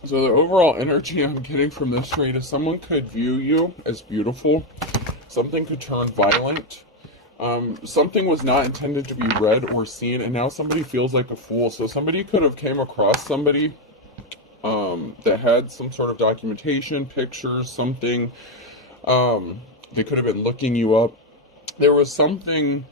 So the overall energy I'm getting from this trade is someone could view you as beautiful. Something could turn violent. Something was not intended to be read or seen, and now somebody feels like a fool. So somebody could have came across somebody that had some sort of documentation, pictures, something. They could have been looking you up. There was something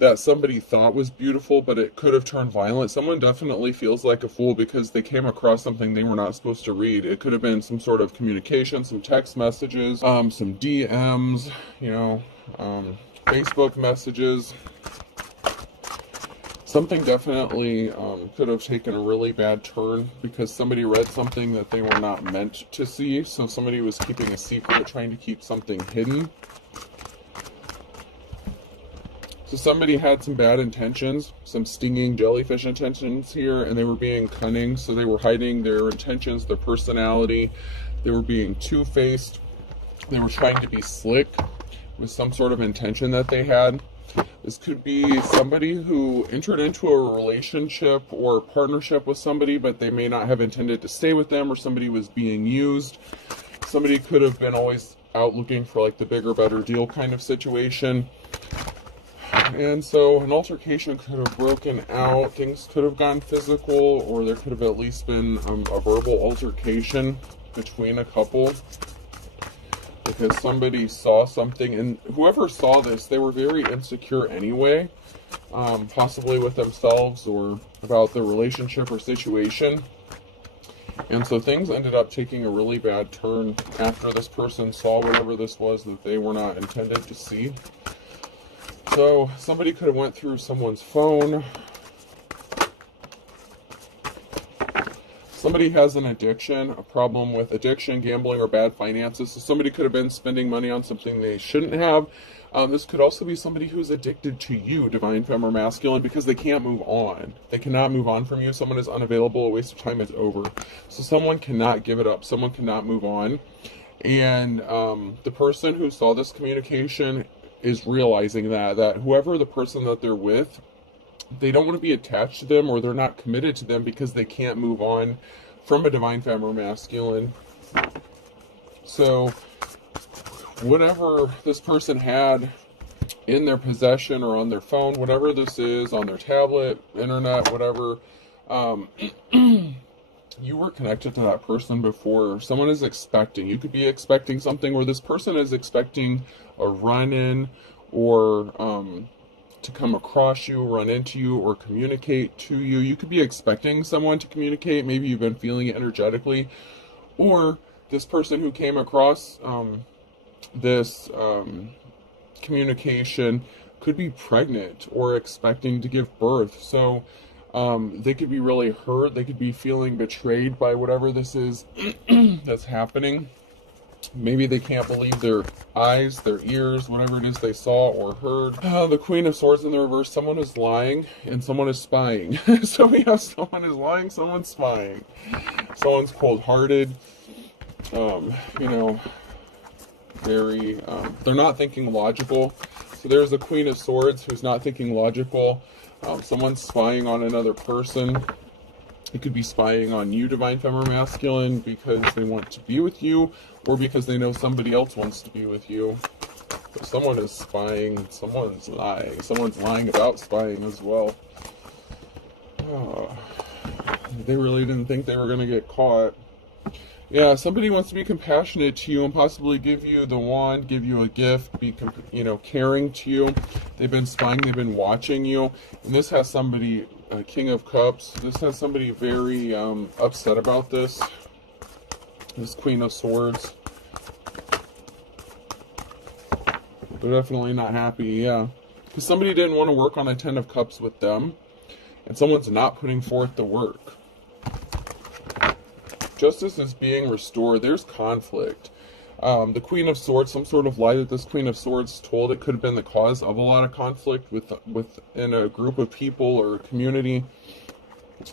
that somebody thought was beautiful, but it could have turned violent. Someone definitely feels like a fool because they came across something they were not supposed to read. It could have been some sort of communication, some text messages, some DMs, Facebook messages. Something definitely could have taken a really bad turn because somebody read something that they were not meant to see. So somebody was keeping a secret, trying to keep something hidden. So somebody had some bad intentions, some stinging jellyfish intentions here, and they were being cunning. So they were hiding their intentions, their personality. They were being two-faced. They were trying to be slick with some sort of intention that they had. This could be somebody who entered into a relationship or partnership with somebody, but they may not have intended to stay with them, or somebody was being used. Somebody could have been always out looking for like the bigger, better deal kind of situation. And so an altercation could have broken out, things could have gone physical, or there could have at least been a verbal altercation between a couple because somebody saw something, and whoever saw this, they were very insecure anyway, possibly with themselves or about the relationship or situation. And so things ended up taking a really bad turn after this person saw whatever this was that they were not intended to see. So somebody could have went through someone's phone. Somebody has an addiction, a problem with addiction, gambling, or bad finances. So somebody could have been spending money on something they shouldn't have. This could also be somebody who's addicted to you, divine femme or masculine, because they can't move on. They cannot move on from you. Someone is unavailable. A waste of time is over. So someone cannot give it up. Someone cannot move on. And the person who saw this communication is realizing that whoever the person that they're with, they don't want to be attached to them, or they're not committed to them because they can't move on from a divine femme or masculine. So whatever this person had in their possession or on their phone, whatever this is, on their tablet, internet, whatever, you were connected to that person before. Someone is expecting. You could be expecting something, or this person is expecting a run-in, or to come across you, run into you, or communicate to you. You could be expecting someone to communicate. Maybe you've been feeling it energetically. Or this person who came across this communication could be pregnant or expecting to give birth. So they could be really hurt. They could be feeling betrayed by whatever this is that's happening. Maybe they can't believe their eyes, their ears, whatever it is they saw or heard. The Queen of Swords in the reverse. Someone is lying and someone is spying. So we have someone is lying, someone's spying. Someone's cold-hearted. Very, they're not thinking logical. So there's a Queen of Swords who's not thinking logical. Someone's spying on another person. It could be spying on you, divine femme or masculine, because they want to be with you, or because they know somebody else wants to be with you. If someone is spying, someone's lying. Someone's lying about spying as well. They really didn't think they were going to get caught. Yeah, somebody wants to be compassionate to you and possibly give you the wand, give you a gift, be caring to you. They've been spying, they've been watching you. And this has somebody, King of Cups, this has somebody very upset about this. This Queen of Swords. They're definitely not happy, yeah. Because somebody didn't want to work on a Ten of Cups with them. And someone's not putting forth the work. Justice is being restored. There's conflict. The Queen of Swords, some sort of lie that this Queen of Swords told, it could have been the cause of a lot of conflict within a group of people or a community.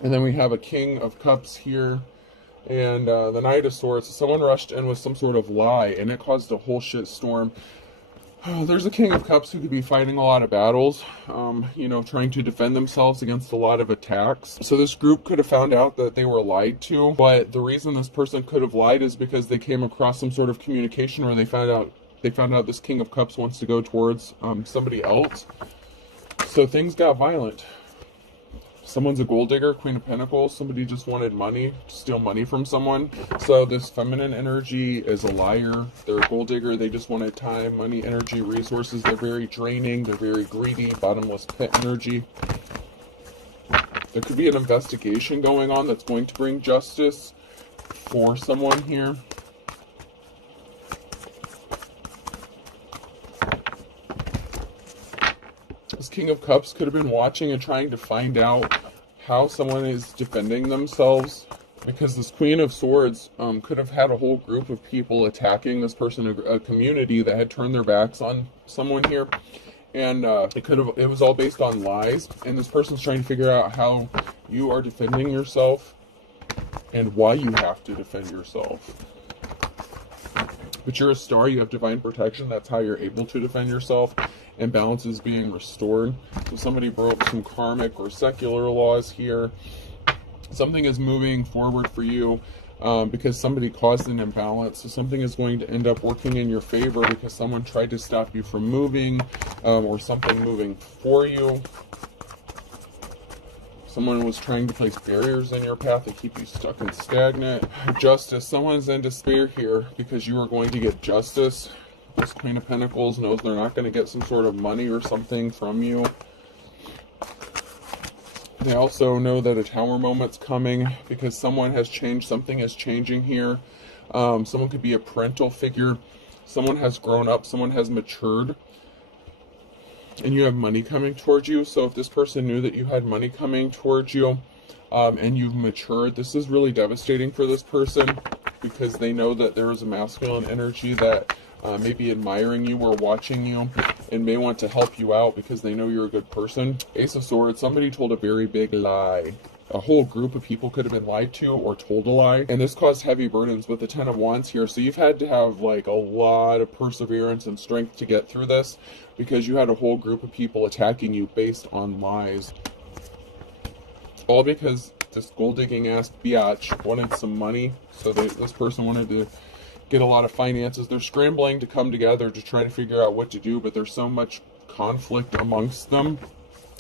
And then we have a King of Cups here, and the Knight of Swords. Someone rushed in with some sort of lie, and it caused a whole shit storm. There's a King of Cups who could be fighting a lot of battles, you know, trying to defend themselves against a lot of attacks. So this group could have found out that they were lied to, but the reason this person could have lied is because they came across some sort of communication, or they found out this King of Cups wants to go towards somebody else. So things got violent. Someone's a gold digger, Queen of Pentacles. Somebody just wanted money, to steal money from someone. So this feminine energy is a liar. They're a gold digger. They just wanted time, money, energy, resources. They're very draining. They're very greedy, bottomless pit energy. There could be an investigation going on that's going to bring justice for someone here. This King of Cups could have been watching and trying to find out how someone is defending themselves, because this Queen of Swords could have had a whole group of people attacking this person, a community that had turned their backs on someone here, and it was all based on lies, and this person's trying to figure out how you are defending yourself and why you have to defend yourself. But you're a star, you have divine protection, that's how you're able to defend yourself, and balance is being restored. So somebody broke some karmic or secular laws here. Something is moving forward for you because somebody caused an imbalance. So something is going to end up working in your favor because someone tried to stop you from moving, or something moving for you. Someone was trying to place barriers in your path to keep you stuck and stagnant. Justice. Someone's in despair here because you are going to get justice. This Queen of Pentacles knows they're not going to get some sort of money or something from you. They also know that a Tower moment's coming because someone has changed. Something is changing here. Someone could be a parental figure. Someone has grown up. Someone has matured. And you have money coming towards you. So if this person knew that you had money coming towards you, and you've matured, this is really devastating for this person because they know that there is a masculine energy that may be admiring you or watching you and may want to help you out because they know you're a good person. Ace of Swords, somebody told a very big lie. A whole group of people could have been lied to or told a lie, and this caused heavy burdens with the Ten of Wands here. So you've had to have like a lot of perseverance and strength to get through this because you had a whole group of people attacking you based on lies. All because this gold digging ass biatch wanted some money. So this person wanted to get a lot of finances. They're scrambling to come together to try to figure out what to do, but there's so much conflict amongst them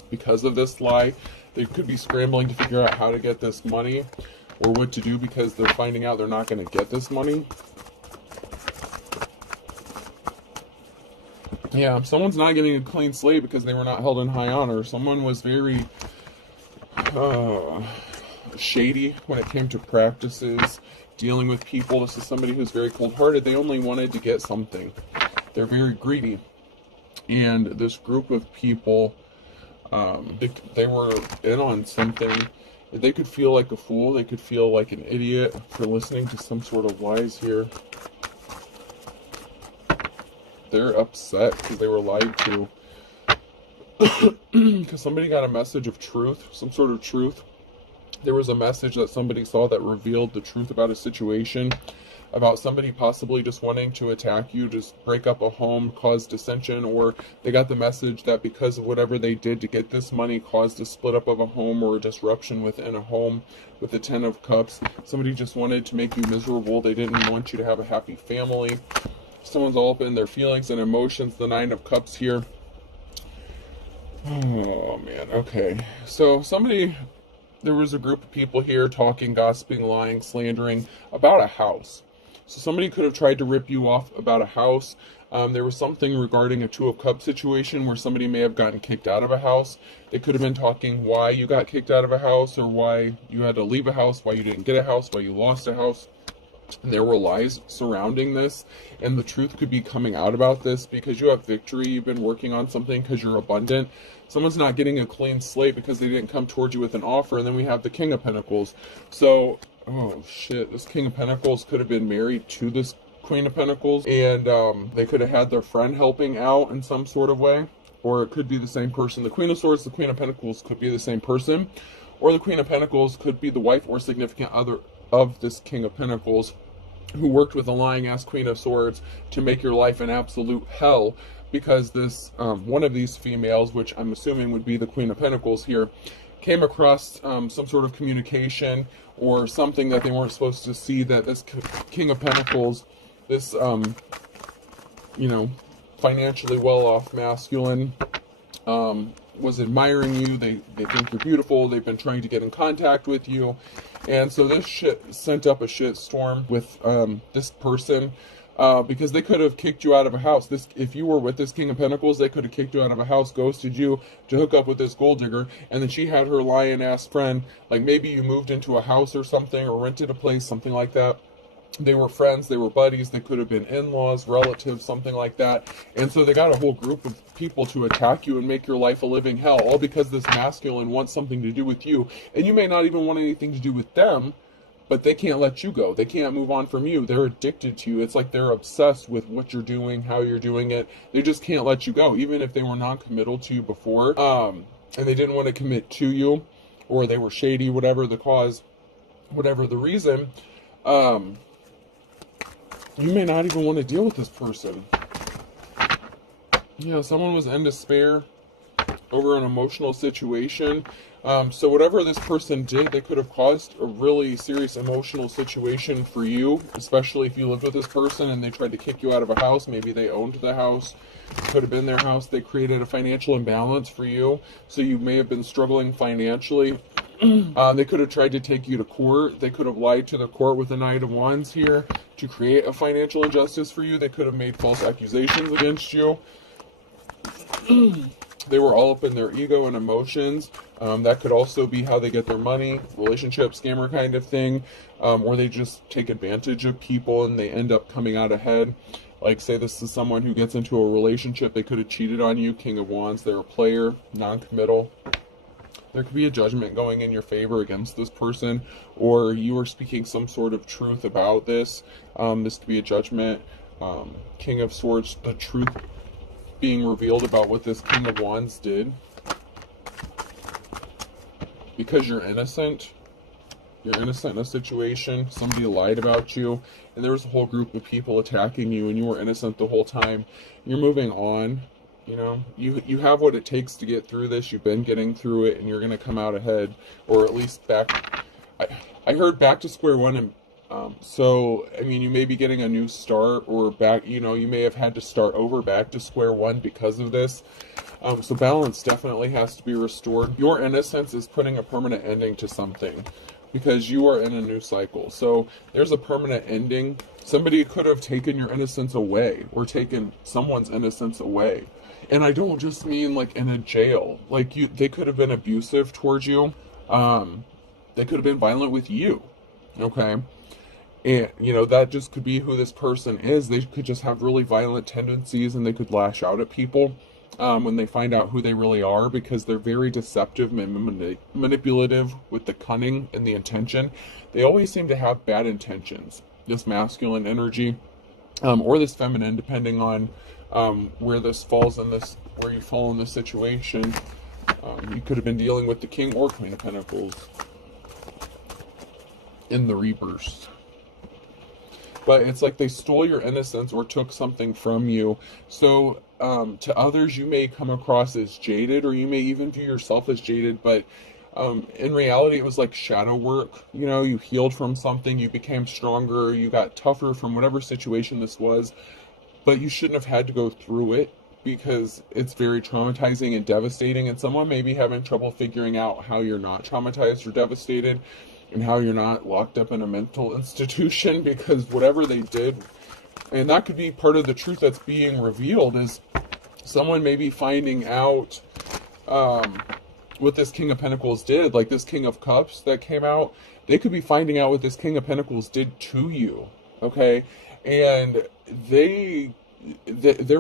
because of this lie. They could be scrambling to figure out how to get this money or what to do because they're finding out they're not going to get this money. Yeah, someone's not getting a clean slate because they were not held in high honor. Someone was very shady when it came to practices, dealing with people. This is somebody who's very cold-hearted. They only wanted to get something. They're very greedy. And this group of people, they were in on something. They could feel like a fool. They could feel like an idiot for listening to some sort of lies here. They're upset because they were lied to. Because somebody got a message of truth, some sort of truth. There was a message that somebody saw that revealed the truth about a situation, about somebody possibly just wanting to attack you, just break up a home, cause dissension, or they got the message that because of whatever they did to get this money caused a split up of a home or a disruption within a home with the Ten of Cups. Somebody just wanted to make you miserable. They didn't want you to have a happy family. Someone's all up in their feelings and emotions. The Nine of Cups here. Oh man, okay. So there was a group of people here talking, gossiping, lying, slandering about a house. So somebody could have tried to rip you off about a house. There was something regarding a Two of Cups situation where somebody may have gotten kicked out of a house. They could have been talking why you got kicked out of a house, or why you had to leave a house, why you didn't get a house, why you lost a house. And there were lies surrounding this, and the truth could be coming out about this because you have victory. You've been working on something because you're abundant. Someone's not getting a clean slate because they didn't come towards you with an offer. And then we have the King of Pentacles. So, oh shit, this King of Pentacles could have been married to this Queen of Pentacles, and they could have had their friend helping out in some sort of way, or it could be the same person. The Queen of Swords, the Queen of Pentacles could be the same person, or the Queen of Pentacles could be the wife or significant other of this King of Pentacles. who worked with a lying ass Queen of Swords to make your life an absolute hell, because this one of these females, which I'm assuming would be the Queen of Pentacles here, came across some sort of communication or something that they weren't supposed to see, that this King of Pentacles, this you know, financially well-off masculine, was admiring you. They think you're beautiful. They've been trying to get in contact with you, and so this shit sent up a shit storm with this person, because they could have kicked you out of a house. If you were with this King of Pentacles, they could have kicked you out of a house, ghosted you to hook up with this gold digger, and then she had her lion ass friend. Like, maybe you moved into a house or something, or rented a place, something like that. They were friends, they were buddies, they could have been in-laws, relatives, something like that. And so they got a whole group of people to attack you and make your life a living hell, all because this masculine wants something to do with you. And you may not even want anything to do with them, but they can't let you go. They can't move on from you. They're addicted to you. It's like they're obsessed with what you're doing, how you're doing it. They just can't let you go, even if they were non-committal to you before, and they didn't want to commit to you, or they were shady, whatever the cause, whatever the reason. You may not even want to deal with this person. You know, someone was in despair over an emotional situation. So whatever this person did, they could have caused a really serious emotional situation for you, especially if you lived with this person and they tried to kick you out of a house. Maybe they owned the house. It could have been their house. They created a financial imbalance for you, so you may have been struggling financially. They could have tried to take you to court. They could have lied to the court with the Knight of Wands here to create a financial injustice for you. They could have made false accusations against you. They were all up in their ego and emotions. That could also be how they get their money, relationship scammer kind of thing, or they just take advantage of people and they end up coming out ahead. Like, say this is someone who gets into a relationship, they could have cheated on you, King of Wands, they're a player, non-committal. There could be a judgment going in your favor against this person, or you are speaking some sort of truth about this. This could be a judgment. King of Swords, the truth being revealed about what this King of Wands did. Because you're innocent. You're innocent in a situation. Somebody lied about you, and there was a whole group of people attacking you, and you were innocent the whole time. You're moving on. You know, you have what it takes to get through this. You've been getting through it, and you're going to come out ahead, or at least back. I heard back to square one, and so I mean, you may be getting a new start, or back. You know, you may have had to start over, back to square one because of this. So balance definitely has to be restored. Your innocence is putting a permanent ending to something, because you are in a new cycle. So there's a permanent ending. Somebody could have taken your innocence away, or taken someone's innocence away. And I don't just mean like in a jail. Like, they could have been abusive towards you. They could have been violent with you. Okay? And, you know, that just could be who this person is. They could just have really violent tendencies, and they could lash out at people when they find out who they really are, because they're very deceptive and manipulative with the cunning and the intention. They always seem to have bad intentions. This masculine energy, or this feminine, depending on where this falls in this, where you fall in this situation. You could have been dealing with the King or Queen of Pentacles in the reverse. But it's like they stole your innocence or took something from you. So to others, you may come across as jaded, or you may even view yourself as jaded, but in reality, it was like shadow work. You know, you healed from something, you became stronger, you got tougher from whatever situation this was, but you shouldn't have had to go through it, because it's very traumatizing and devastating, and someone may be having trouble figuring out how you're not traumatized or devastated, and how you're not locked up in a mental institution, because whatever they did, and that could be part of the truth that's being revealed, is someone may be finding out what this King of Pentacles did. Like this King of Cups that came out, they could be finding out what this King of Pentacles did to you, okay? And they're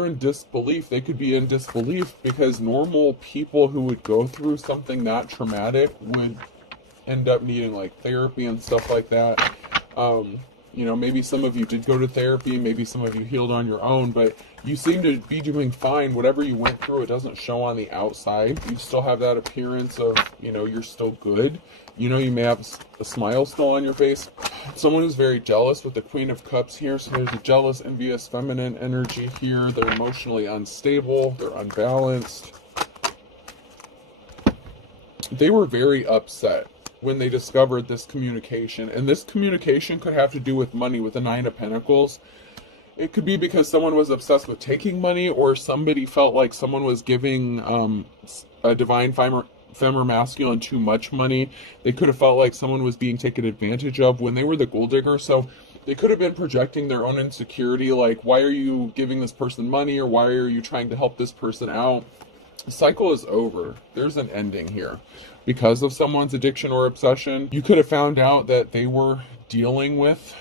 in disbelief. They could be in disbelief, because normal people who would go through something that traumatic would end up needing like therapy and stuff like that. You know, maybe some of you did go to therapy, maybe some of you healed on your own, but you seem to be doing fine. Whatever you went through, it doesn't show on the outside. You still have that appearance of, you know, you're still good. You know, you may have a smile still on your face. Someone who's very jealous with the Queen of Cups here. So there's a jealous, envious, feminine energy here. They're emotionally unstable. They're unbalanced. They were very upset when they discovered this communication. And this communication could have to do with money, with the Nine of Pentacles. It could be because someone was obsessed with taking money, or somebody felt like someone was giving a divine femmer masculine too much money. They could have felt like someone was being taken advantage of when they were the gold digger. So they could have been projecting their own insecurity, like, why are you giving this person money, or why are you trying to help this person out? The cycle is over. There's an ending here. Because of someone's addiction or obsession, you could have found out that they were dealing with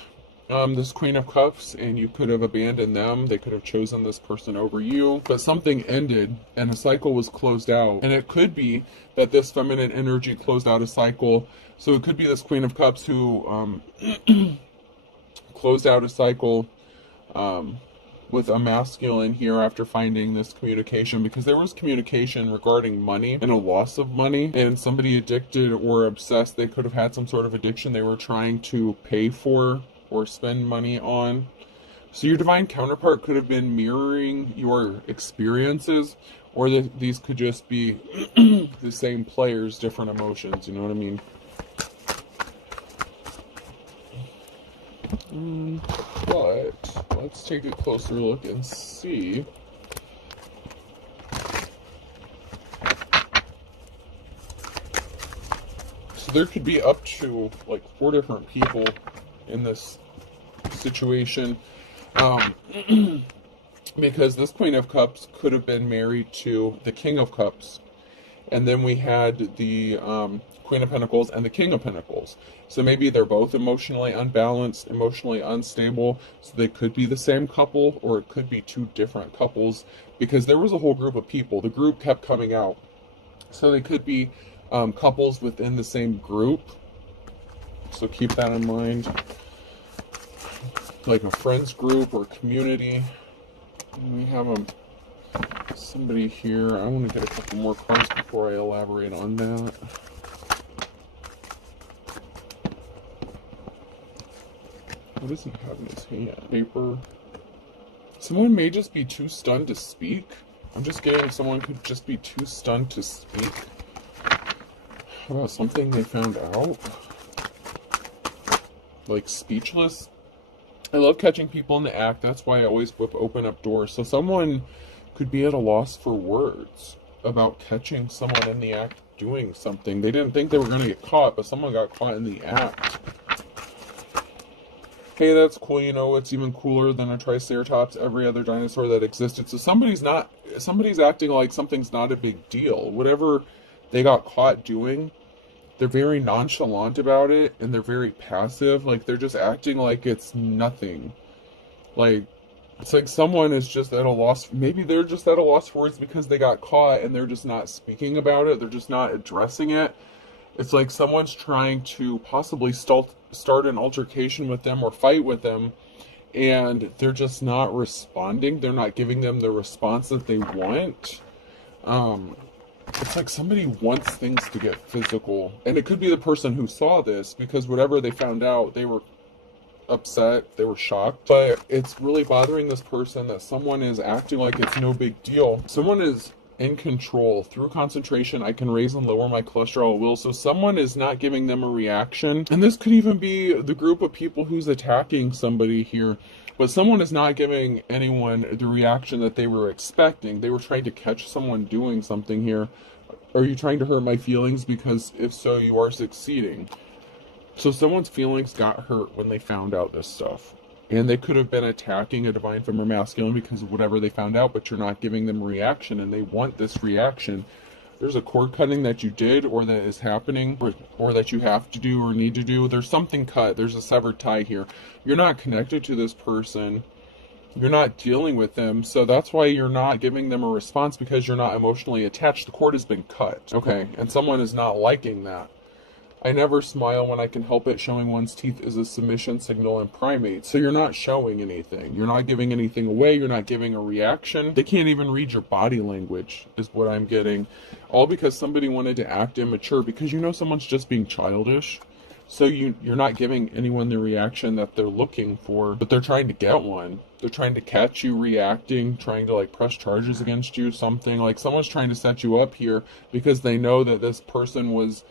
this Queen of Cups, and you could have abandoned them. They could have chosen this person over you, but something ended and a cycle was closed out. And it could be that this feminine energy closed out a cycle. So it could be this Queen of Cups who closed out a cycle with a masculine here after finding this communication, because there was communication regarding money and a loss of money, and somebody addicted or obsessed. They could have had some sort of addiction they were trying to pay for or spend money on. So your divine counterpart could have been mirroring your experiences, or these could just be the same players, different emotions, you know what I mean? But let's take a closer look and see. So there could be up to like 4 different people in this situation, because this Queen of Cups could have been married to the King of Cups, and then we had the Queen of Pentacles and the King of Pentacles. So maybe they're both emotionally unbalanced, emotionally unstable. So they could be the same couple, or it could be 2 different couples, because there was a whole group of people. The group kept coming out. So they could be couples within the same group. So keep that in mind. Like a friends group or community. And we have somebody here. I want to get a couple more cards before I elaborate on that. What does he have in his hand? Paper. Someone may just be too stunned to speak. I'm just getting someone could just be too stunned to speak about something they found out. Like speechless. I love catching people in the act. That's why I always open up doors. So someone could be at a loss for words about catching someone in the act doing something. They didn't think they were going to get caught, but someone got caught in the act. Hey, that's cool. You know, it's even cooler than a Triceratops, every other dinosaur that existed. So somebody's acting like something's not a big deal. Whatever they got caught doing, they're very nonchalant about it, and they're very passive. Like, they're just acting like it's nothing. Like, it's like someone is just at a loss. Maybe they're just at a loss for words because they got caught and they're just not speaking about it. They're just not addressing it. It's like someone's trying to possibly start an altercation with them or fight with them, and they're just not responding. They're not giving them the response that they want. It's like somebody wants things to get physical. And it could be the person who saw this, because whatever they found out, they were upset, they were shocked. But it's really bothering this person that someone is acting like it's no big deal. Someone is in control. Through concentration, I can raise and lower my cholesterol at will. So someone is not giving them a reaction. And this could even be the group of people who's attacking somebody here. But someone is not giving anyone the reaction that they were expecting. They were trying to catch someone doing something here. Are you trying to hurt my feelings? Because if so, you are succeeding. So someone's feelings got hurt when they found out this stuff. And they could have been attacking a divine female masculine because of whatever they found out, but you're not giving them a reaction, and they want this reaction. There's a cord cutting that you did, or that is happening, or that you have to do or need to do. There's something cut. There's a severed tie here. You're not connected to this person. You're not dealing with them. So that's why you're not giving them a response, because you're not emotionally attached. The cord has been cut. Okay. And someone is not liking that. I never smile when I can help it. Showing one's teeth is a submission signal in primates. So you're not showing anything. You're not giving anything away. You're not giving a reaction. They can't even read your body language, is what I'm getting. All because somebody wanted to act immature, because you know someone's just being childish. So you're not giving anyone the reaction that they're looking for, but they're trying to get one. They're trying to catch you reacting, trying to like press charges against you, something. Like someone's trying to set you up here because they know that this person was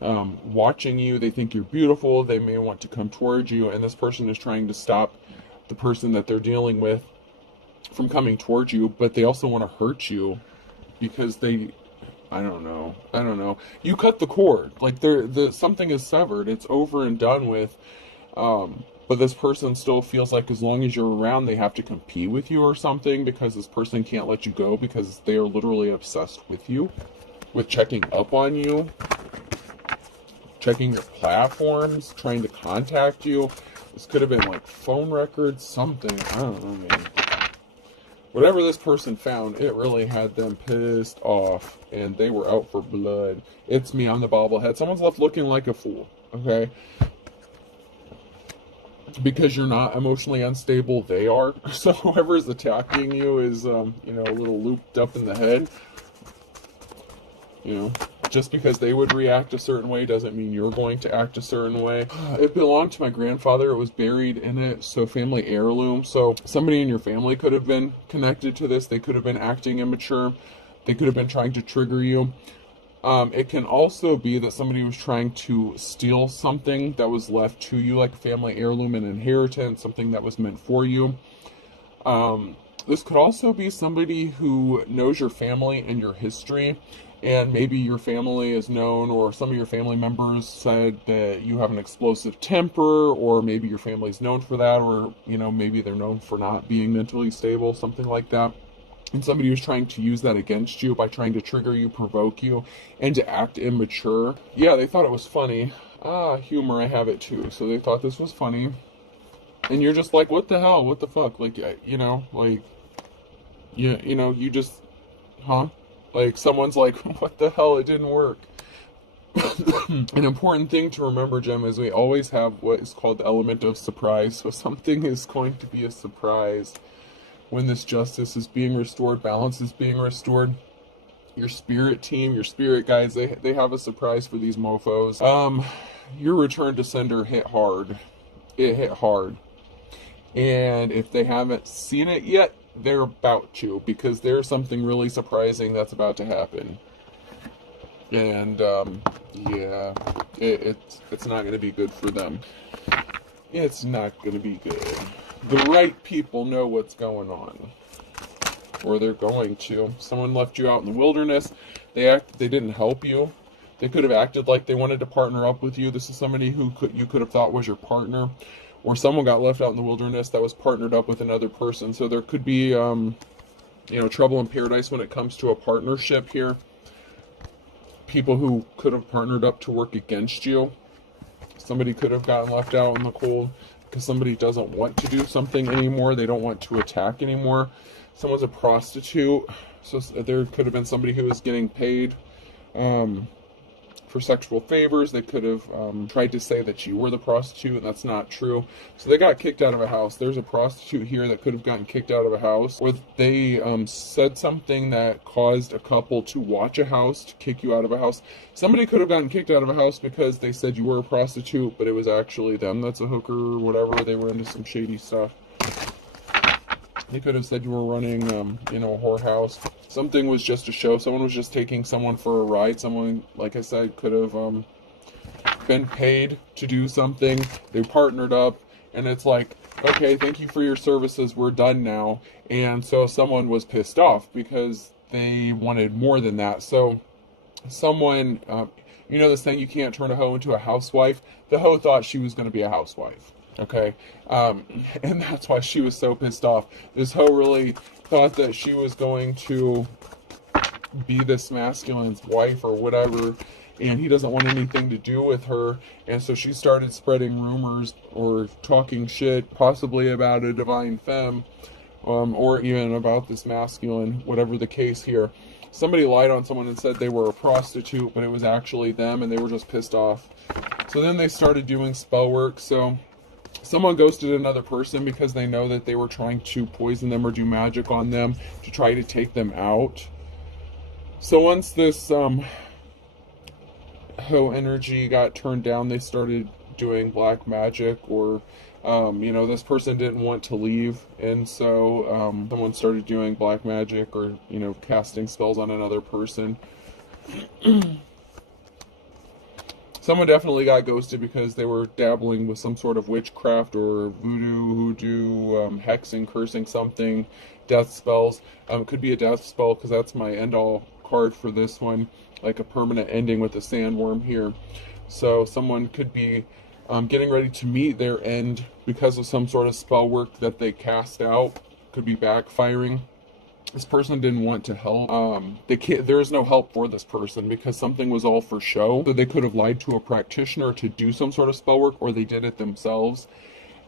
watching you. They think you're beautiful. They may want to come towards you, and this person is trying to stop the person that they're dealing with from coming towards you, but they also want to hurt you because I don't know. You cut the cord. Like something is severed. It's over and done with. But this person still feels like as long as you're around, they have to compete with you or something, because this person can't let you go because they are literally obsessed with you, with checking up on you, checking your platforms, trying to contact you. This could have been like phone records, something. I don't know, man. Whatever this person found, it really had them pissed off, and they were out for blood. It's me, I'm the bobblehead. Someone's left looking like a fool, okay? Because you're not emotionally unstable, they are. So whoever's attacking you is, a little looped up in the head. Just because they would react a certain way doesn't mean you're going to act a certain way. It belonged to my grandfather. It was buried in it, so family heirloom. So somebody in your family could have been connected to this. They could have been acting immature. They could have been trying to trigger you. It can also be that somebody was trying to steal something that was left to you, like a family heirloom, an inheritance, something that was meant for you. This could also be somebody who knows your family and your history, and maybe your family is known, or some of your family members said that you have an explosive temper, or maybe your family's known for that, or, maybe they're known for not being mentally stable, something like that. And somebody was trying to use that against you by trying to trigger you, provoke you, and to act immature. Yeah, they thought it was funny. Humor, I have it too. So they thought this was funny. And you're just like, what the hell? What the fuck? Like, you just, huh? Like, someone's like, what the hell? It didn't work. An important thing to remember, Gem, is we always have what is called the element of surprise. So something is going to be a surprise when this justice is being restored, balance is being restored. Your spirit team, your spirit guys, they have a surprise for these mofos. Your return to sender hit hard. It hit hard. And if they haven't seen it yet, they're about to, because there's something really surprising that's about to happen. And yeah, it's not going to be good for them. It's not going to be good. The right people know what's going on, or they're going to. Someone left you out in the wilderness. They didn't help you. They could have acted like they wanted to partner up with you. This is somebody who you could have thought was your partner, or someone got left out in the wilderness that was partnered up with another person. So there could be, trouble in paradise when it comes to a partnership here. People who could have partnered up to work against you. Somebody could have gotten left out in the cold because somebody doesn't want to do something anymore. They don't want to attack anymore. Someone's a prostitute. So there could have been somebody who was getting paid for sexual favors. They could have tried to say that you were the prostitute, and that's not true. So they got kicked out of a house. There's a prostitute here that could have gotten kicked out of a house, or they said something that caused a couple to watch a house to kick you out of a house. Somebody could have gotten kicked out of a house because they said you were a prostitute, but it was actually them that's a hooker or whatever. They were into some shady stuff. They could have said you were running, a whorehouse. Something was just a show. Someone was just taking someone for a ride. Someone, like I said, could have been paid to do something. They partnered up, and it's like, okay, thank you for your services. We're done now. And so someone was pissed off because they wanted more than that. So someone, this thing, you can't turn a hoe into a housewife. The hoe thought she was going to be a housewife. Okay, and that's why she was so pissed off. This hoe really thought that she was going to be this masculine's wife or whatever, and he doesn't want anything to do with her, and so she started spreading rumors or talking shit, possibly about a divine femme, or even about this masculine, whatever the case here. somebody lied on someone and said they were a prostitute, but it was actually them, and they were just pissed off. So then they started doing spell work. So someone ghosted another person because they know that they were trying to poison them or do magic on them to try to take them out. So once this hoe energy got turned down, they started doing black magic, or this person didn't want to leave, and so someone started doing black magic, or casting spells on another person. Someone definitely got ghosted because they were dabbling with some sort of witchcraft or voodoo, hoodoo, hexing, cursing, something, death spells. Could be a death spell, because that's my end-all card for this one, like a permanent ending with a sandworm here. So someone could be getting ready to meet their end because of some sort of spell work that they cast out. Could be backfiring. This person didn't want to help. There is no help for this person because something was all for show. So they could have lied to a practitioner to do some sort of spell work, or they did it themselves.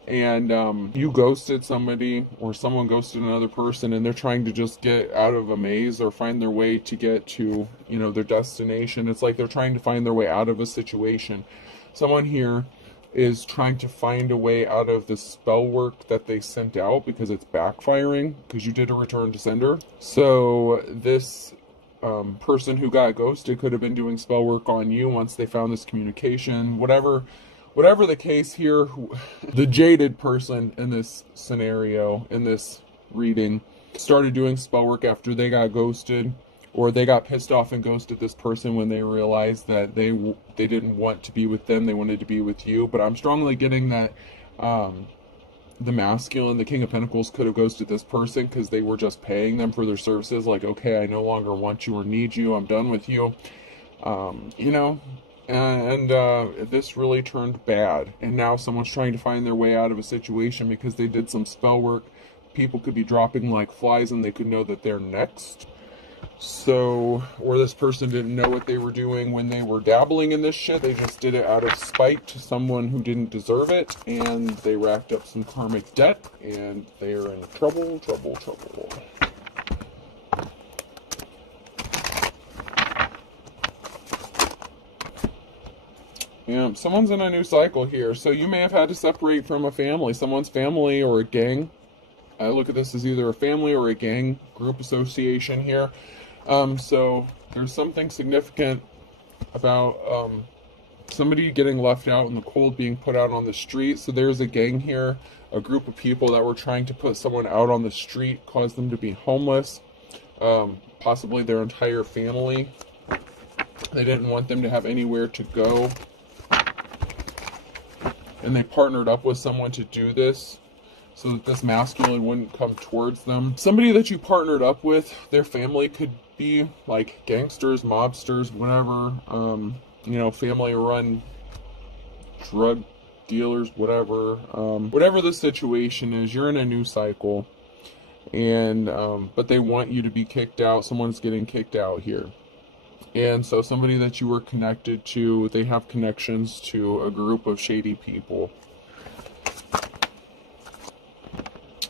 And you ghosted somebody, or someone ghosted another person, and they're trying to just get out of a maze or find their way to get to, their destination. It's like they're trying to find their way out of a situation. Someone here is trying to find a way out of the spell work that they sent out because it's backfiring, because you did a return to sender. So this person who got ghosted could have been doing spell work on you once they found this communication. Whatever the case here, the jaded person in this scenario, in this reading, started doing spell work after they got ghosted, or they got pissed off and ghosted this person when they realized that they didn't want to be with them, they wanted to be with you. But I'm strongly getting that the masculine, the King of Pentacles, could have ghosted this person because they were just paying them for their services. Like, okay, I no longer want you or need you, I'm done with you. This really turned bad, and now someone's trying to find their way out of a situation because they did some spell work. People could be dropping like flies, and they could know that they're next. So, or this person didn't know what they were doing when they were dabbling in this shit. They just did it out of spite to someone who didn't deserve it, and they racked up some karmic debt, and they're in trouble. Yeah, someone's in a new cycle here. So you may have had to separate from a family, someone's family or a gang. I look at this as either a family or a gang group association here. So there's something significant about somebody getting left out in the cold, being put out on the street. So there's a gang here, a group of people that were trying to put someone out on the street, cause them to be homeless, possibly their entire family. They didn't want them to have anywhere to go, and they partnered up with someone to do this so that this masculine wouldn't come towards them. Somebody that you partnered up with, their family could be like gangsters, mobsters, whatever, family-run drug dealers, whatever. Whatever the situation is, you're in a new cycle, and but they want you to be kicked out. Someone's getting kicked out here. And so somebody that you were connected to, they have connections to a group of shady people.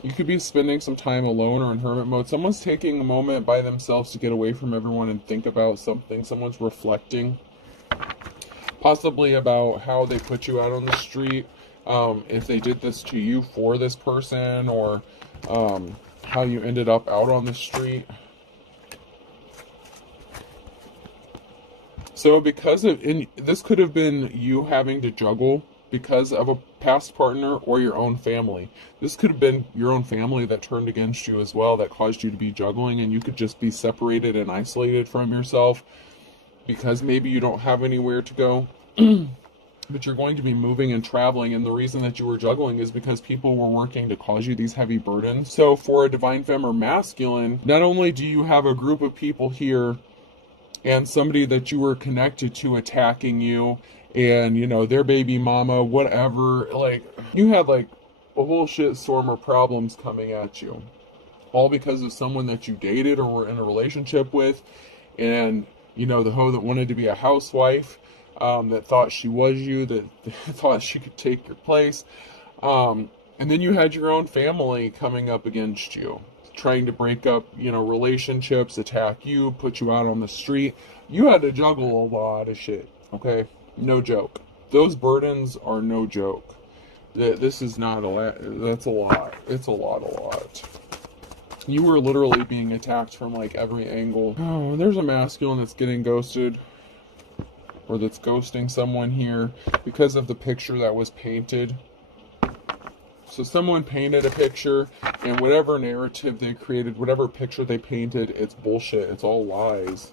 You could be spending some time alone or in hermit mode. Someone's taking a moment by themselves to get away from everyone and think about something. Someone's reflecting, possibly about how they put you out on the street, if they did this to you for this person, or how you ended up out on the street. So because of, this could have been you having to juggle because of a past partner or your own family. This could have been your own family that turned against you as well, that caused you to be juggling, and you could just be separated and isolated from yourself because maybe you don't have anywhere to go. But you're going to be moving and traveling, and the reason that you were juggling is because people were working to cause you these heavy burdens. So for a divine femme or masculine, not only do you have a group of people here and somebody that you were connected to attacking you, and their baby mama, whatever, like you had like a whole shit storm of problems coming at you, all because of someone that you dated or were in a relationship with, and the hoe that wanted to be a housewife, that thought she was you, that thought she could take your place, and then you had your own family coming up against you. trying to break up, you know, relationships, attack you, put you out on the street. You had to juggle a lot of shit, okay? No joke. Those burdens are no joke. This is not a lot. That's a lot. It's a lot. You were literally being attacked from like every angle. Oh, there's a masculine that's getting ghosted, or that's ghosting someone here because of the picture that was painted. So someone painted a picture, and whatever narrative they created, whatever picture they painted, it's bullshit. It's all lies.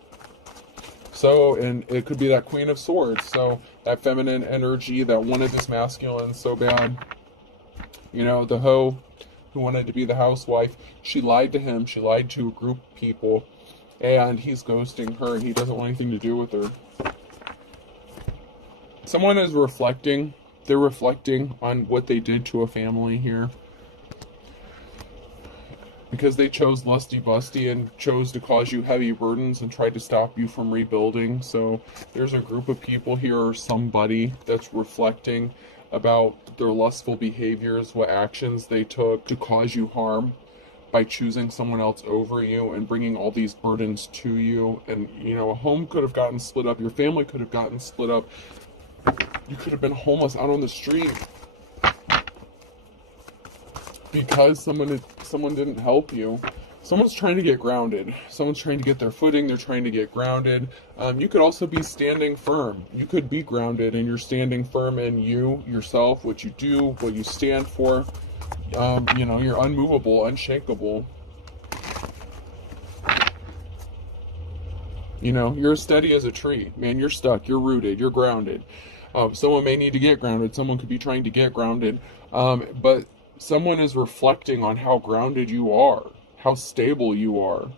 So, and it could be that Queen of Swords. So that feminine energy that wanted this masculine so bad. You know, the hoe who wanted to be the housewife, she lied to him. She lied to a group of people, and he's ghosting her. He doesn't want anything to do with her. Someone is reflecting. They're reflecting on what they did to a family here, because they chose lusty busty and chose to cause you heavy burdens and tried to stop you from rebuilding. So there's a group of people here, or somebody that's reflecting about their lustful behaviors, what actions they took to cause you harm by choosing someone else over you and bringing all these burdens to you. And, you know, a home could have gotten split up. Your family could have gotten split up. You could have been homeless out on the street because someone didn't help you. Someone's trying to get grounded. Someone's trying to get their footing. They're trying to get grounded. You could also be standing firm. You could be grounded, and you're standing firm in you, yourself, what you do, what you stand for. You know, you're unmovable, unshakable. You know, you're as steady as a tree. Man, you're stuck. You're rooted. You're grounded. Someone may need to get grounded. Someone could be trying to get grounded. But someone is reflecting on how grounded you are, how stable you are.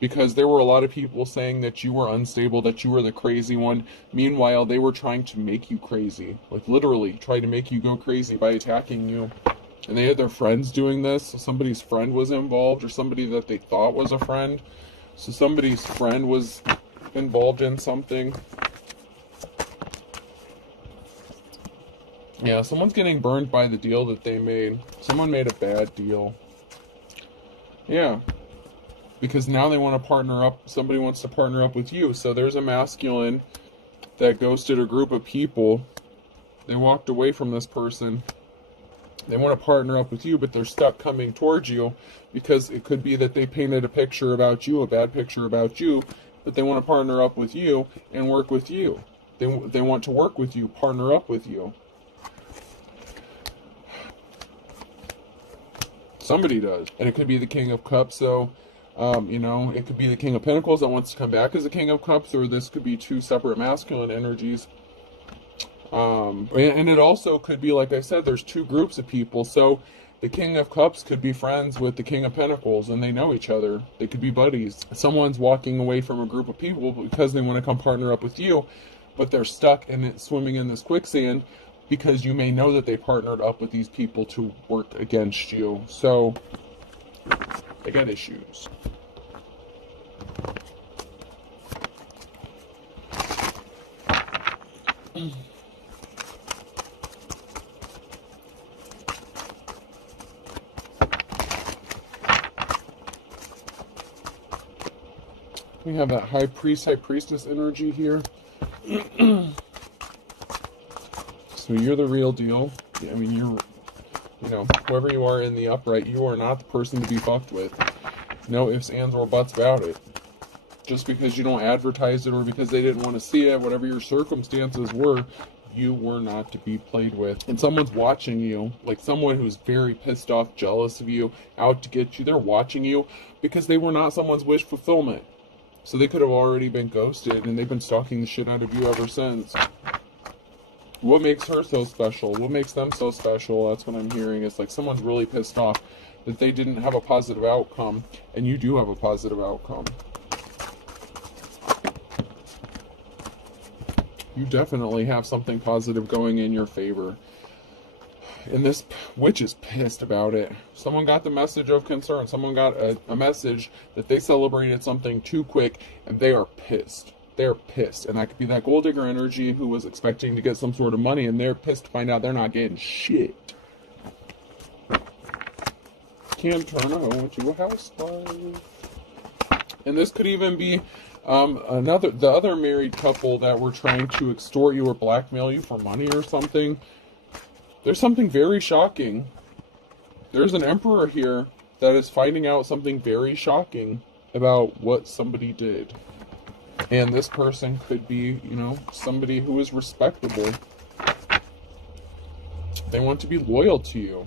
Because there were a lot of people saying that you were unstable, that you were the crazy one. Meanwhile, they were trying to make you crazy. Like, literally, trying to make you go crazy by attacking you. And they had their friends doing this. So somebody's friend was involved, or somebody that they thought was a friend. So somebody's friend was involved in something. Yeah, someone's getting burned by the deal that they made. Someone made a bad deal. Yeah. Because now they want to partner up. Somebody wants to partner up with you. So there's a masculine that ghosted a group of people. They walked away from this person. They want to partner up with you, but they're stuck coming towards you because it could be that they painted a picture about you, a bad picture about you, but they want to partner up with you and work with you. They want to work with you, partner up with you. Somebody does. And it could be the King of Cups. So, you know, it could be the King of Pentacles that wants to come back as the King of Cups, or this could be two separate masculine energies. And it also could be, like I said, there's two groups of people. So the King of Cups could be friends with the King of Pentacles, and they know each other. They could be buddies. Someone's walking away from a group of people because they want to come partner up with you, but they're stuck and swimming in this quicksand because you may know that they partnered up with these people to work against you. So they got issues. We have that high priest, high priestess energy here. So you're the real deal. I mean, you know, whoever you are in the upright, you are not the person to be fucked with. No ifs, ands, or buts about it. Just because you don't advertise it, or because they didn't want to see it, whatever your circumstances were, you were not to be played with. And someone's watching you, like someone who's very pissed off, jealous of you, out to get you. They're watching you because they were not someone's wish fulfillment. So they could have already been ghosted, and they've been stalking the shit out of you ever since. What makes her so special? What makes them so special? That's what I'm hearing. It's like someone's really pissed off that they didn't have a positive outcome, and you do have a positive outcome. You definitely have something positive going in your favor. And this witch is pissed about it. Someone got the message of concern. Someone got a message that they celebrated something too quick, and they are pissed. They're pissed. And that could be that gold digger energy who was expecting to get some sort of money, and they're pissed to find out they're not getting shit. can turn a hoe into a housewife. And this could even be the other married couple that were trying to extort you or blackmail you for money or something. There's something very shocking. There's an emperor here that is finding out something very shocking about what somebody did. And this person could be, you know, somebody who is respectable. They want to be loyal to you.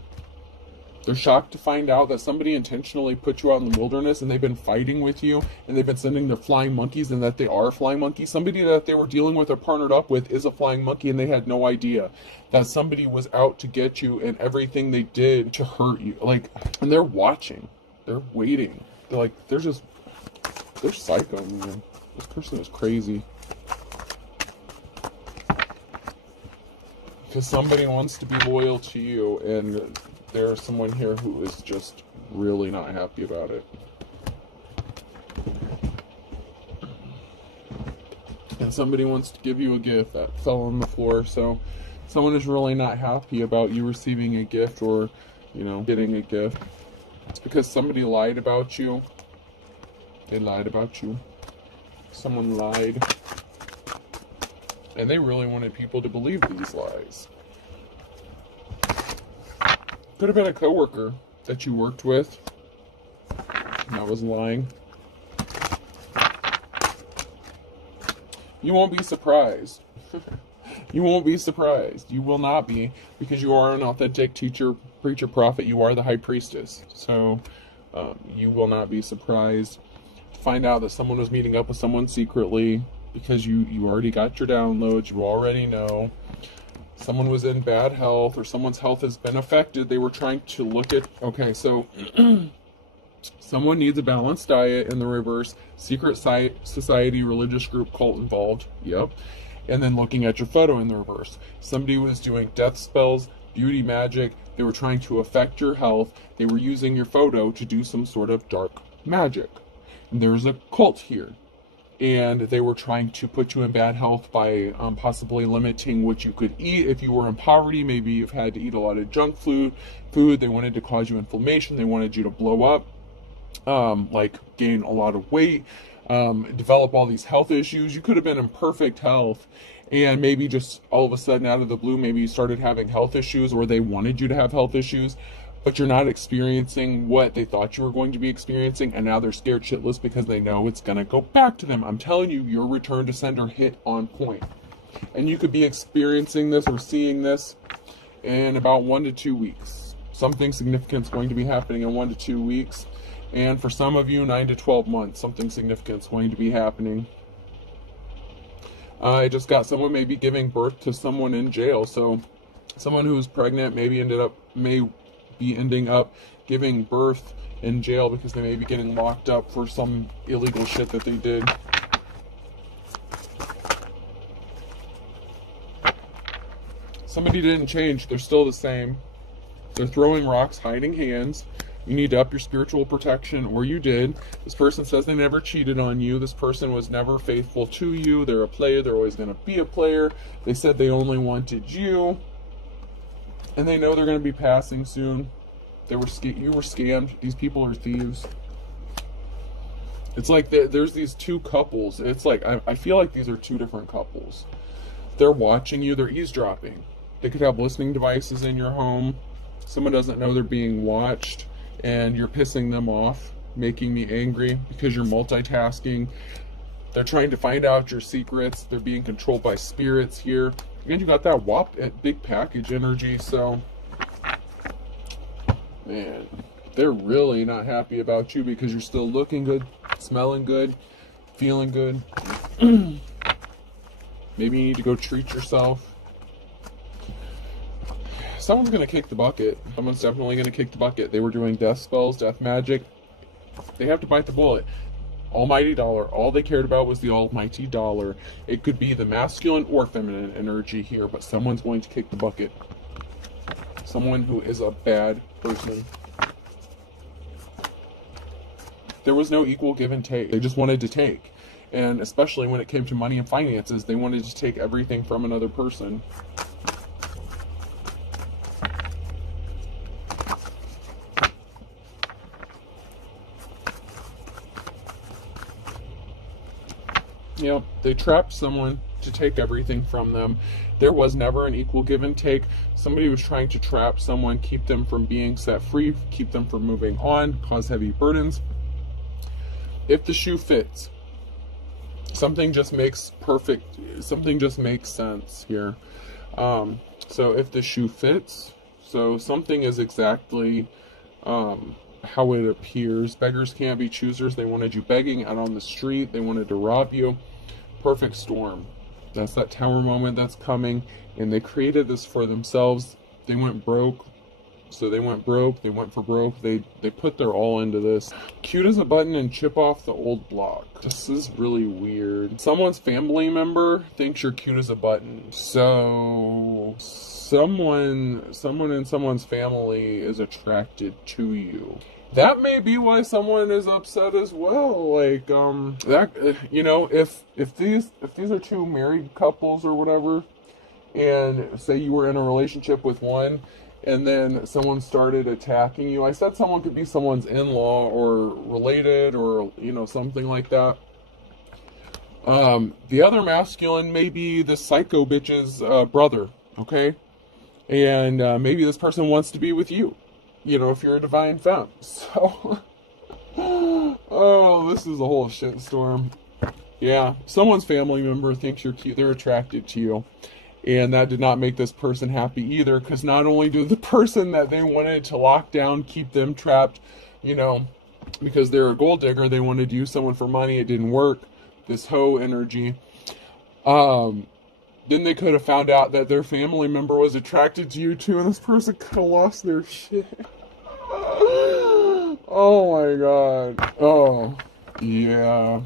They're shocked to find out that somebody intentionally put you out in the wilderness and they've been fighting with you and they've been sending their flying monkeys, and that they are flying monkeys. Somebody that they were dealing with or partnered up with is a flying monkey, and they had no idea that somebody was out to get you and everything they did to hurt you. Like, and they're watching. They're waiting. They're like, they're psycho, man. This person is crazy. Because somebody wants to be loyal to you, and there's someone here who is just really not happy about it. And somebody wants to give you a gift that fell on the floor, so someone is really not happy about you receiving a gift or, you know, getting a gift. It's because somebody lied about you. They lied about you. Someone lied. And they really wanted people to believe these lies. Could have been a coworker that you worked with that was lying. You won't be surprised. You won't be surprised. You will not be, because you are an authentic teacher, preacher, prophet. You are the high priestess. So you will not be surprised to find out that someone was meeting up with someone secretly, because you already got your downloads. You already know. Someone was in bad health, or someone's health has been affected. They were trying to look at, okay, so someone needs a balanced diet in the reverse. Secret society, religious group, cult involved. Yep. And then looking at your photo in the reverse. Somebody was doing death spells, beauty magic. They were trying to affect your health. They were using your photo to do some sort of dark magic. And there's a cult here. And they were trying to put you in bad health by possibly limiting what you could eat. If you were in poverty, maybe you've had to eat a lot of junk food. They wanted to cause you inflammation. They wanted you to blow up, like gain a lot of weight, develop all these health issues. You could have been in perfect health, and maybe just all of a sudden out of the blue, maybe you started having health issues, or they wanted you to have health issues, but you're not experiencing what they thought you were going to be experiencing, and now they're scared shitless because they know it's going to go back to them. I'm telling you, your return to sender hit on point. And you could be experiencing this or seeing this in about 1 to 2 weeks. Something significant is going to be happening in 1 to 2 weeks. And for some of you, 9 to 12 months, something significant is going to be happening. I just got someone maybe giving birth to someone in jail. So someone who's pregnant may be ending up giving birth in jail because they may be getting locked up for some illegal shit that they did. Somebody didn't change. They're still the same. They're throwing rocks, hiding hands. You need to up your spiritual protection, or you did. This person says they never cheated on you. This person was never faithful to you. They're a player. They're always going to be a player. They said they only wanted you. And they know they're going to be passing soon. You were scammed. These people are thieves. It's like there's these two couples. It's like, I feel like these are two different couples. They're watching you. They're eavesdropping. They could have listening devices in your home. Someone doesn't know they're being watched, and you're pissing them off, making me angry because you're multitasking. They're trying to find out your secrets. They're being controlled by spirits here. And you got that big package energy, so man, they're really not happy about you because you're still looking good, smelling good, feeling good. Maybe you need to go treat yourself. Someone's going to kick the bucket. Someone's definitely going to kick the bucket. They were doing death spells, death magic. They have to bite the bullet. Almighty dollar. All they cared about was the almighty dollar. It could be the masculine or feminine energy here, but someone's going to kick the bucket. Someone who is a bad person. There was no equal give and take. They just wanted to take. And especially when it came to money and finances, they wanted to take everything from another person. Yep, they trapped someone to take everything from them. There was never an equal give and take. Somebody was trying to trap someone, keep them from being set free, keep them from moving on, cause heavy burdens. If the shoe fits, something just makes sense here. So if the shoe fits, so something is exactly how it appears. Beggars can't be choosers. They wanted you begging out on the street. They wanted to rob you. Perfect storm. That's that Tower moment that's coming. And they created this for themselves. They went broke. So they went broke. They went for broke. They put their all into this. Cute as a button and chip off the old block. This is really weird. Someone's family member thinks you're cute as a button. So someone in someone's family is attracted to you. That may be why someone is upset as well. Like, that, you know, if these are two married couples or whatever, and say you were in a relationship with one, and then someone started attacking you. I said someone could be someone's in-law or related or, you know, something like that. The other masculine may be the psycho bitch's brother, okay? And maybe this person wants to be with you, you know, if you're a divine femme. So, oh, this is a whole shitstorm. Yeah, someone's family member thinks you're cute, they're attracted to you. And that did not make this person happy either, because not only did the person that they wanted to lock down keep them trapped, you know, because they're a gold digger, they wanted to use someone for money, it didn't work, this hoe energy. Then they could have found out that their family member was attracted to you too, and this person could have lost their shit. Oh my god. Oh, yeah.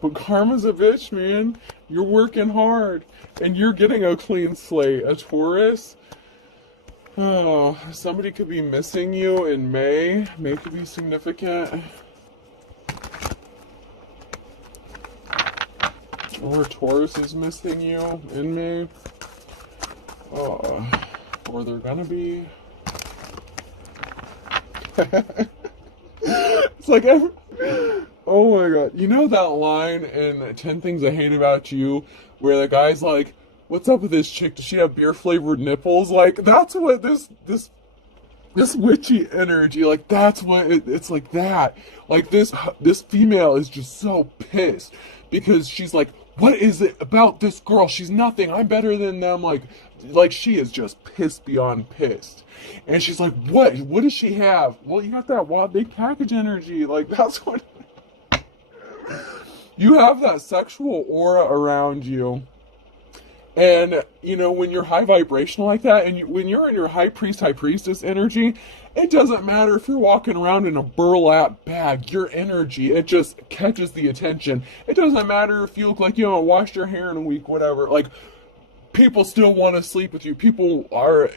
But karma's a bitch, man. You're working hard, and you're getting a clean slate. A Taurus. Oh, somebody could be missing you in May. May could be significant. Or Taurus is missing you in May. Or they're gonna be. It's like oh my god. You know that line in 10 Things I Hate About You where the guy's like, what's up with this chick? Does she have beer flavored nipples? Like, that's what this witchy energy, like, that's what it's like that. Like, this female is just so pissed because she's like, what is it about this girl? She's nothing. I'm better than them. Like she is just pissed beyond pissed. And she's like, what does she have? Well, you got that wild big package energy. Like, that's what you have, that sexual aura around you. And, you know, when you're high vibrational like that, and when you're in your high priest, high priestess energy, it doesn't matter if you're walking around in a burlap bag, your energy, it just catches the attention. It doesn't matter if you look like you haven't washed your hair in a week, whatever. Like, people still want to sleep with you.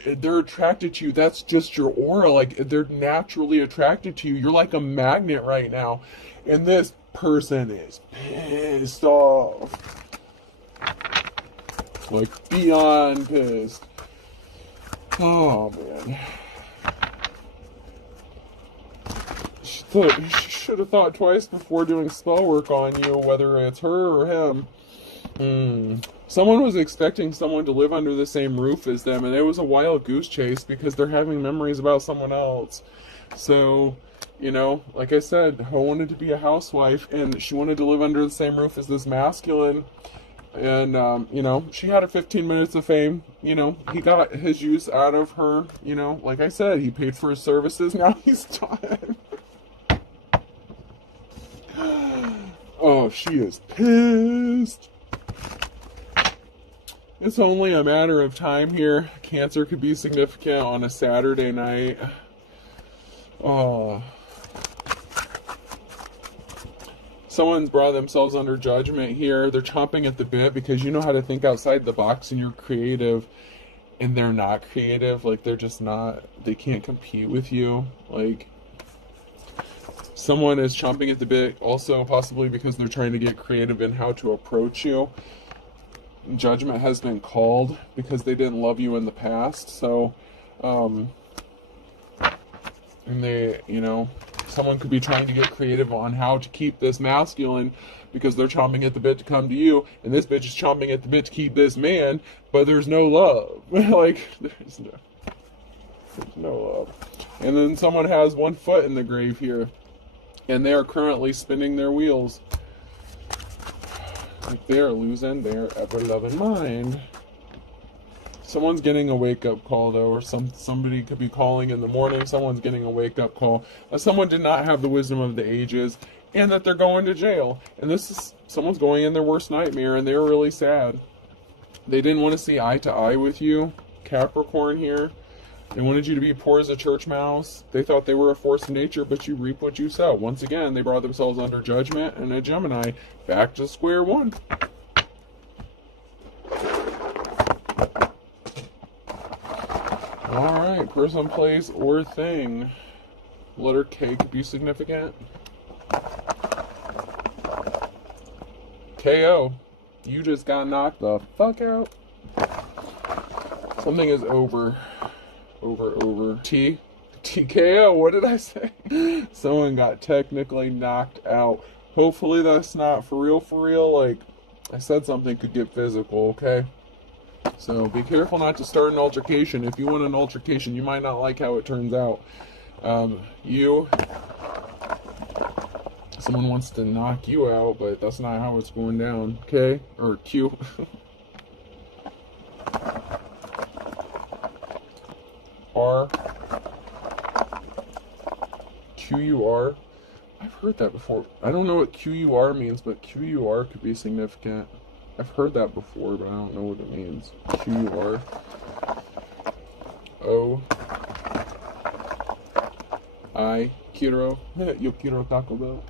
They're attracted to you. That's just your aura. Like, they're naturally attracted to you. You're like a magnet right now. And this person is pissed off. Like, beyond pissed. Oh, man. She should have thought twice before doing spell work on you, whether it's her or him. Someone was expecting someone to live under the same roof as them, and it was a wild goose chase because they're having memories about someone else. So, you know, like I said, Ho wanted to be a housewife, and she wanted to live under the same roof as this masculine. And, you know, she had her 15 minutes of fame. You know, he got his use out of her. You know, like I said, he paid for his services. Now he's done. Oh, she is pissed. It's only a matter of time here. Cancer could be significant on a Saturday night. Oh. Someone's brought themselves under judgment here. They're chomping at the bit because you know how to think outside the box and you're creative, and they're not creative. Like, they're just not, they can't compete with you. Like, someone is chomping at the bit also possibly because they're trying to get creative in how to approach you. Judgment has been called because they didn't love you in the past. So, and they, you know, Someone could be trying to get creative on how to keep this masculine because they're chomping at the bit to come to you, and this bitch is chomping at the bit to keep this man, but there's no love. Like, there's no love. And then someone has one foot in the grave here, and they are currently spinning their wheels. Like, they are losing their ever-loving mind. Someone's getting a wake-up call, though, or somebody could be calling in the morning. Someone's getting a wake-up call that someone did not have the wisdom of the ages, and that they're going to jail. And this is someone's going in their worst nightmare, and they're really sad. They didn't want to see eye to eye with you, Capricorn here. They wanted you to be poor as a church mouse. They thought they were a force of nature, but you reap what you sow. Once again, they brought themselves under judgment, and a Gemini back to square one. Alright, person, place, or thing. Letter K could be significant. KO. You just got knocked the fuck out. Something is over. Over. TKO, what did I say? Someone got technically knocked out. Hopefully that's not for real. Like, I said something could get physical, okay? So be careful not to start an altercation. If you want an altercation, you might not like how it turns out. Someone wants to knock you out, but that's not how it's going down, okay? Or Q. R. QUR. I've heard that before. I don't know what QUR means, but QUR could be significant. I've heard that before, but I don't know what it means. QUR. O. I. Quiero. Yo quiero Taco Bell.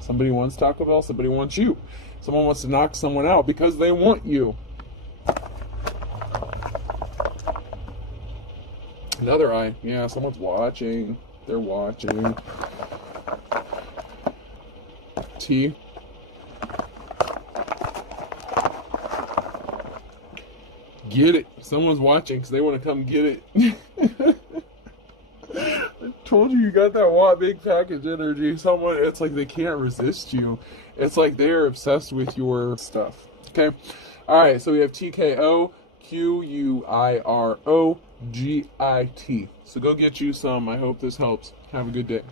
Somebody wants Taco Bell, somebody wants you. Someone wants to knock someone out because they want you. Another I. Yeah, someone's watching. They're watching. T. Get it. Someone's watching because they want to come get it. I told you got that big package energy. It's like they can't resist you. It's like they're obsessed with your stuff. Okay? Alright, so we have TKO, QUIRO, GIT. So go get you some. I hope this helps. Have a good day.